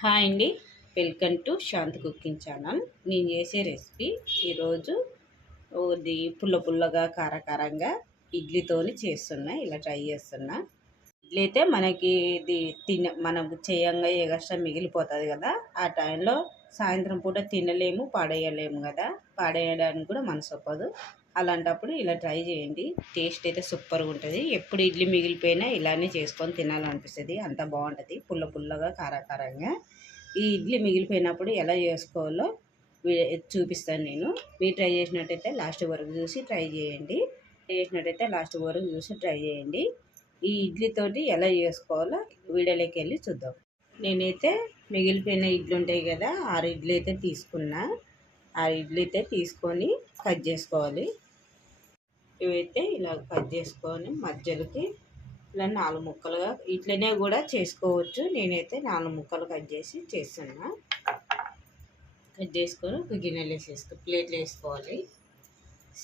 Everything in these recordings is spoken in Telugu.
హాయ్ అండి. Welcome to Shanti cooking channel. నేను చేసే రెసిపీ ఈరోజు ఇది పుల్ల పుల్లగా కారకారంగా ఇడ్లీతోని చేస్తున్నా ఇలా ట్రై చేస్తున్నా. ఇడ్లీ అయితే మనకి ఇది తిన మనం చేయంగా ఎగస్ట్రా మిగిలిపోతుంది కదా ఆ టైంలో సాయంత్రం పూట తినలేము పాడేయలేము కదా. పాడేయడానికి కూడా మనసు ఒప్పదు. అలాంటప్పుడు ఇలా ట్రై చేయండి. టేస్ట్ అయితే సూపర్గా ఉంటుంది. ఎప్పుడు ఇడ్లీ మిగిలిపోయినా ఇలానే చేసుకొని తినాలనిపిస్తుంది. అంత బాగుంటుంది. పుల్ల పుల్లగా కారాకారంగా. ఈ ఇడ్లీ మిగిలిపోయినప్పుడు ఎలా చేసుకోవాలో చూపిస్తాను నేను. మీరు ట్రై చేసినట్టయితే లాస్ట్ వరకు చూసి ట్రై చేయండి. ట్రై చేసినట్టయితే లాస్ట్ వరకు చూసి ట్రై చేయండి. ఈ ఇడ్లీతోటి ఎలా చేసుకోవాలో వీడియోలోకి వెళ్ళి చూద్దాం. నేనైతే మిగిలిపోయిన ఇడ్లు ఉంటాయి కదా ఆరు ఇడ్లీ అయితే తీసుకున్నా. ఆ ఇడ్లీ అయితే తీసుకొని కట్ చేసుకోవాలి. ఇవైతే ఇలా కట్ చేసుకొని మధ్యలోకి ఇలా నాలుగు ముక్కలుగా ఇట్లనే కూడా చేసుకోవచ్చు. నేనైతే నాలుగు ముక్కలు కట్ చేసి చేస్తున్నా. కట్ చేసుకొని ఒక గిన్నెలు వేసేసుకో ప్లేట్లు వేసుకోవాలి.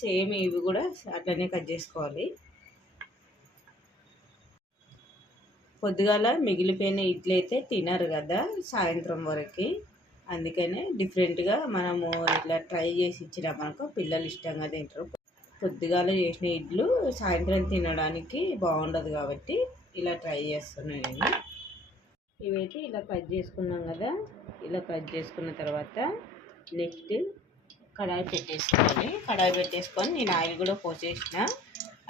సేమ్ ఇవి కూడా అట్లనే కట్ చేసుకోవాలి. పొద్దుగాల మిగిలిపోయిన ఇడ్లీ అయితే తినరు కదా సాయంత్రం వరకు. అందుకనే డిఫరెంట్గా మనము ఇట్లా ట్రై చేసి ఇచ్చినామనుకో పిల్లలు ఇష్టంగా తింటారు. పొద్దుగాల చేసిన ఇడ్లు. సాయంత్రం తినడానికి బాగుండదు కాబట్టి ఇలా ట్రై చేస్తున్నాను నేను. ఇవైతే ఇలా కట్ చేసుకున్నాం కదా. ఇలా కట్ చేసుకున్న తర్వాత నెక్స్ట్ కడాయి పెట్టేసుకోవాలి. కడాయి పెట్టేసుకొని నేను ఆయిల్ కూడా పోసేసిన.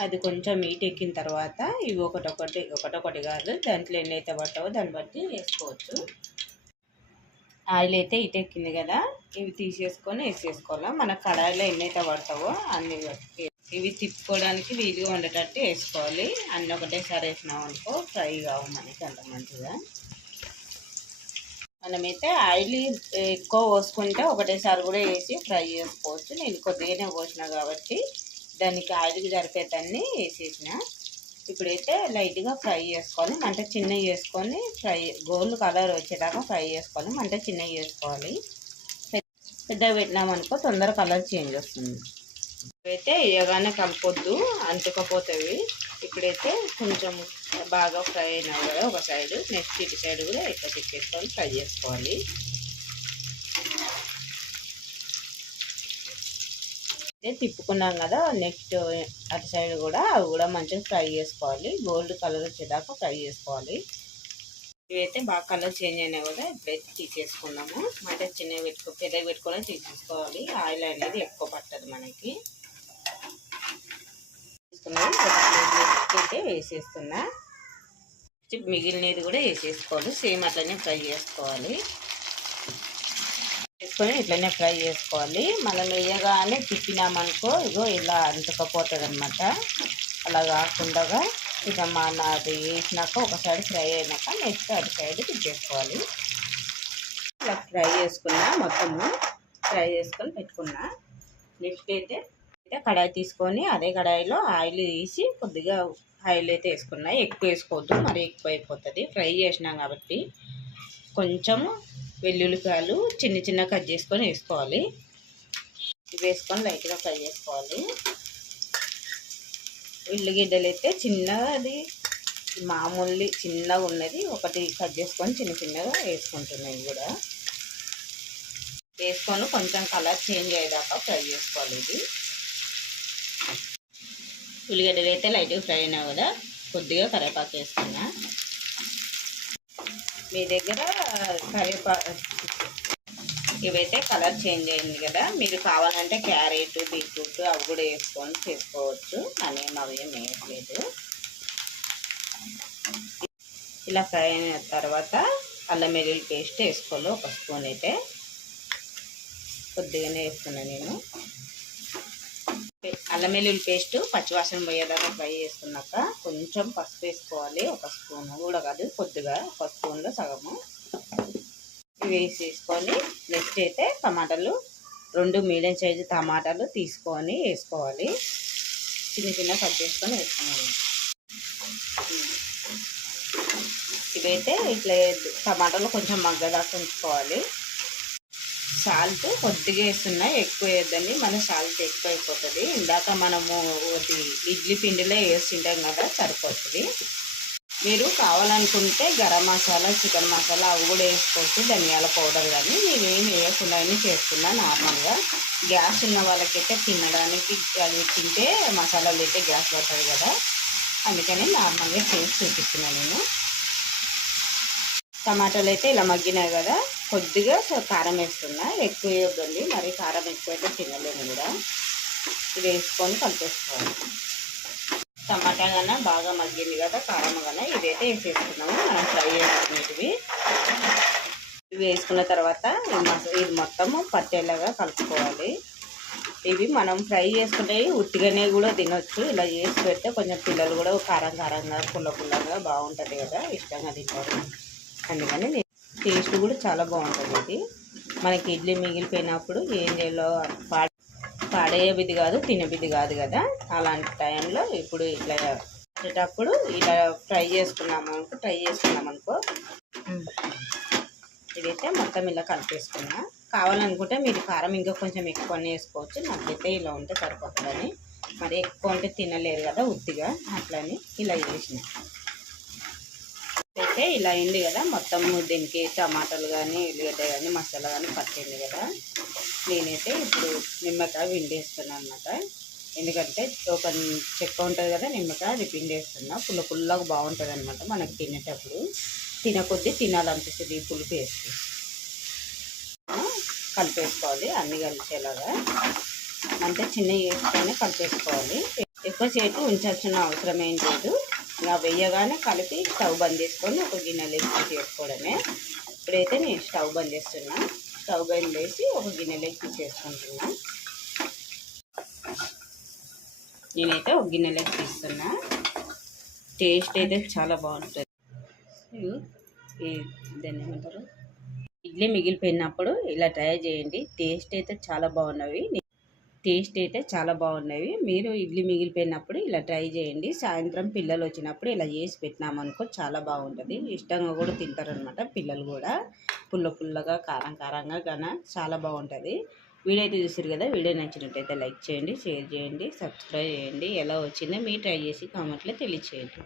అది కొంచెం మీట్ ఎక్కిన తర్వాత ఇవి ఒకటొకటి ఒకటొకటి కాదు. దాంట్లో ఎన్ని అయితే పట్టవో దాన్ని బట్టి వేసుకోవచ్చు. ఆయిల్ అయితే ఇటు ఎక్కింది కదా. ఇవి తీసేసుకొని వేసేసుకోవాలి? మన కడాయిలో ఎన్నైతే పడతావో అన్ని ఇవి తిప్పుకోవడానికి వీలుగా ఉండేటట్టు వేసుకోవాలి. అన్నీ ఒకటేసారి వేసినాం అనుకో ఫ్రై కావు మనకి అంత మంచిగా. మనమైతే ఆయిల్ ఎక్కువ పోసుకుంటే ఒకటేసారి కూడా వేసి ఫ్రై చేసుకోవచ్చు. నేను కొద్దిగానే పోసిన కాబట్టి దానికి ఆయిల్కి సరిపోతాన్ని వేసేసిన. ఇప్పుడైతే లైట్గా ఫ్రై చేసుకోవాలి. మంట చిన్నవి చేసుకొని ఫ్రై గోల్డ్ కలర్ వచ్చేదాకా ఫ్రై చేసుకోవాలి. మంట చిన్నవి చేసుకోవాలి పెద్దగా పెట్టినామనుకో తొందర కలర్ చేంజ్ వస్తుంది. ఇప్పుడైతే ఇవ్వగానే కలపొద్దు అంటుకపోతాయి ఇప్పుడైతే కొంచెం బాగా ఫ్రై అయినా కదా ఒక సైడ్ నెక్స్ట్ ఇటు సైడ్ కూడా ఎక్కువ తిక్కేసుకొని ఫ్రై చేసుకోవాలి. తిప్పుకున్నాం కదా నెక్స్ట్ అటు సైడ్ కూడా అవి కూడా మంచిగా ఫ్రై చేసుకోవాలి. గోల్డ్ కలర్ వచ్చేదాకా ఫ్రై చేసుకోవాలి. ఇవైతే బాగా కలర్ చేంజ్ అయినాయి కూడా ఇప్పుడైతే తీసేసుకున్నాము. అంటే చిన్నవి పెట్టుకో పెద్దవి పెట్టుకొని తీసేసుకోవాలి. ఆయిల్ అనేది ఎక్కువ పట్టదు మనకి. అయితే వేసేస్తున్నా. మిగిలినది కూడా వేసేసుకోవాలి. సేమ్ అట్లనే ఫ్రై చేసుకోవాలి. వేసుకొని ఇట్లనే ఫ్రై చేసుకోవాలి. మనం వేయగానే తిప్పినామనుకో ఇగో ఇలా అంటుకపోతుంది అనమాట అలా కాకుండా ఇక మన అది వేసినాక ఒకసారి ఫ్రై అయినాక నెక్స్ట్ అటు సైడ్ తిప్పేసుకోవాలి ఇలా ఫ్రై చేసుకున్నా మొత్తము ఫ్రై చేసుకొని పెట్టుకున్నా. నెక్స్ట్ అయితే అయితే కడాయి తీసుకొని అదే కడాయిలో ఆయిల్ తీసి కొద్దిగా ఆయిల్ అయితే వేసుకున్నా. ఎక్కువ వేసుకోవద్దు మరి ఎక్కువ అయిపోతుంది. ఫ్రై చేసినాం కాబట్టి కొంచెము వెల్లుల్లిపాయలు చిన్న చిన్న కట్ చేసుకొని వేసుకోవాలి. ఇవి వేసుకొని లైట్గా ఫ్రై చేసుకోవాలి. ఉల్లిగడ్డలు అయితే చిన్నది మామూలు చిన్నగా ఉన్నది. ఒకటి కట్ చేసుకొని చిన్న చిన్నగా వేసుకుంటున్నాయి కూడా. వేసుకొని కొంచెం కలర్ చేంజ్ అయ్యేదాకా ఫ్రై చేసుకోవాలి ఇది. ఉల్లిగడ్డలు అయితే లైట్గా ఫ్రై అయినా కూడా కొద్దిగా కరివేపాకు వేసుకున్నా. మీ దగ్గర కరివేపా ఇవైతే కలర్ చేంజ్ అయింది కదా. మీరు కావాలంటే క్యారెట్ బీట్రూట్ అవి కూడా వేసుకొని చేసుకోవచ్చు. మనం అవి ఏం వేయట్లేదు. ఇలా ఫ్రై అయిన తర్వాత అల్లం వెల్లుల్లి పేస్ట్ వేసుకోవాలి. ఒక స్పూన్ అయితే కొద్దిగానే వేసుకున్నాను నేను. అల్లం వెల్లుల్లి పేస్ట్ పచ్చివాసన పోయేదాకా ఫ్రై చేసుకున్నాక కొంచెం పసుపు వేసుకోవాలి. ఒక స్పూన్ కూడా కాదు కొద్దిగా ఒక స్పూన్లో సగము. వేసేసుకొని నెక్స్ట్ అయితే టమాటాలు రెండు మీడియం సైజు టమాటాలు తీసుకొని వేసుకోవాలి. చిన్న చిన్న కట్ చేసుకొని వేసుకోవాలి. ఇవైతే ఇట్లా టమాటాలు కొంచెం మగ్గదాకా ఉంచుకోవాలి. సాల్ట్ కొద్దిగా వేస్తున్నా ఎక్కువ వేయద్దని మన సాల్ట్ ఎక్కువ అయిపోతుంది ఇందాక మనము ఇడ్లీ పిండిలో వేసి తింటాం కదా సరిపోతుంది. మీరు కావాలనుకుంటే గరం మసాలా చికెన్ మసాలా అవి కూడా వేసుకోవచ్చు. ధనియాల పౌడర్ కానీ నేను ఏం వేయకుండానే చేస్తున్నా నార్మల్గా. గ్యాస్ ఉన్న వాళ్ళకైతే తినడానికి అది తింటే మసాలాలు అయితే గ్యాస్ పడుతుంది కదా. అందుకని నార్మల్గా చేసి చూపిస్తున్నాను నేను. టమాటాలు అయితే ఇలా మగ్గినాయి కదా. కొద్దిగా కారం వేస్తున్నా. ఎక్కువ వేయొద్దండి. మరి కారం ఎక్కువైతే తినలేము కూడా. ఇది వేసుకొని కలిపేసుకోవాలి. టమాటా కన్నా బాగా మగ్గింది కదా కారం కన్నా. ఇదైతే వేసేసుకున్నాము. మనం ఫ్రై చేసుకునేటివి. ఇవి వేసుకున్న తర్వాత ఇది మొత్తము పట్టేలాగా కలుపుకోవాలి. ఇవి మనం ఫ్రై చేసుకుంటే ఉట్టిగానే కూడా తినొచ్చు. ఇలా చేసి పెడితే కొంచెం పిల్లలు కూడా కారం కారంగా పుల్ల పుల్లగా బాగుంటుంది కదా ఇష్టంగా తింటారు. అందుకని నేను- టేస్ట్ కూడా చాలా బాగుంటుంది ఇది. మనకి ఇడ్లీ మిగిలిపోయినప్పుడు ఏం చేయాలో పాడేయబుద్ధి కాదు తినబుద్ధి కాదు కదా. అలాంటి టైంలో ఇప్పుడు ఇట్లా వచ్చేటప్పుడు ఇలా ఫ్రై చేసుకున్నాము అనుకో ఫ్రై చేసుకున్నాం అనుకో. ఇదైతే మొత్తం ఇలా కలిపేసుకున్నా. కావాలనుకుంటే మీరు కారం ఇంకా కొంచెం ఎక్కువనే వేసుకోవచ్చు. నాకైతే ఇలా ఉంటే సరిపోతుందని. మరి ఎక్కువ ఉంటే తినలేరు కదా ఉత్తిగా. అట్లని ఇలా చేసిన. అయితే ఇలా అయింది కదా. మొత్తం దీనికి టమాటాలు కానీ ఉల్లిగడ్డ కానీ మసాలా కానీ పట్టింది కదా. నేనైతే ఇప్పుడు నిమ్మకాయ పిండేస్తున్నాను అనమాట ఎందుకంటే ఒక చెక్క ఉంటుంది కదా నిమ్మకాయ అది పిండేస్తున్నా. పుల్ల పుల్లగా బాగుంటుంది అనమాట మనకి తినేటప్పుడు. తినకొద్దీ తినాలనిపిస్తుంది ఈ పులుపు వేసి కలిపేసుకోవాలి అన్ని కలిసేలాగా. అంటే చిన్నవి వేసుకొని కలిపేసుకోవాలి. ఎక్కువసేపు ఉంచాల్సిన అవసరం ఏం లేదు. ఇలా వేయగానే కలిపి స్టవ్ బంద్ చేసుకొని ఒక గిన్నెలో వేసి చేసుకోవడమే. ఇప్పుడైతే నేను స్టవ్ బంద్ చేస్తున్నా. స్టవ్ బంద్ చేసి ఒక గిన్నెలోకి తీసుకుంటున్నా నేనైతే ఒక గిన్నెలోకి తీస్తున్నా. టేస్ట్ అయితే చాలా బాగుంటుంది. దాన్ని ఏమంటారు? ఇడ్లీ మిగిలిపోయినప్పుడు ఇలా ట్రై చేయండి. టేస్ట్ అయితే చాలా బాగున్నవి. టేస్ట్ అయితే చాలా బాగున్నవి మీరు ఇడ్లీ మిగిలిపోయినప్పుడు ఇలా ట్రై చేయండి. సాయంత్రం పిల్లలు వచ్చినప్పుడు ఇలా చేసి పెట్టినామనుకో చాలా బాగుంటుంది. ఇష్టంగా కూడా తింటారనమాట పిల్లలు కూడా. పుల్ల పుల్లగా కారం కారంగా కానీ చాలా బాగుంటుంది. వీడియో అయితే చూసారు కదా వీడియో నచ్చినట్టయితే లైక్ చేయండి షేర్ చేయండి సబ్స్క్రైబ్ చేయండి. ఎలా వచ్చిందో మీరు ట్రై చేసి కామెంట్లో తెలియచేయండి.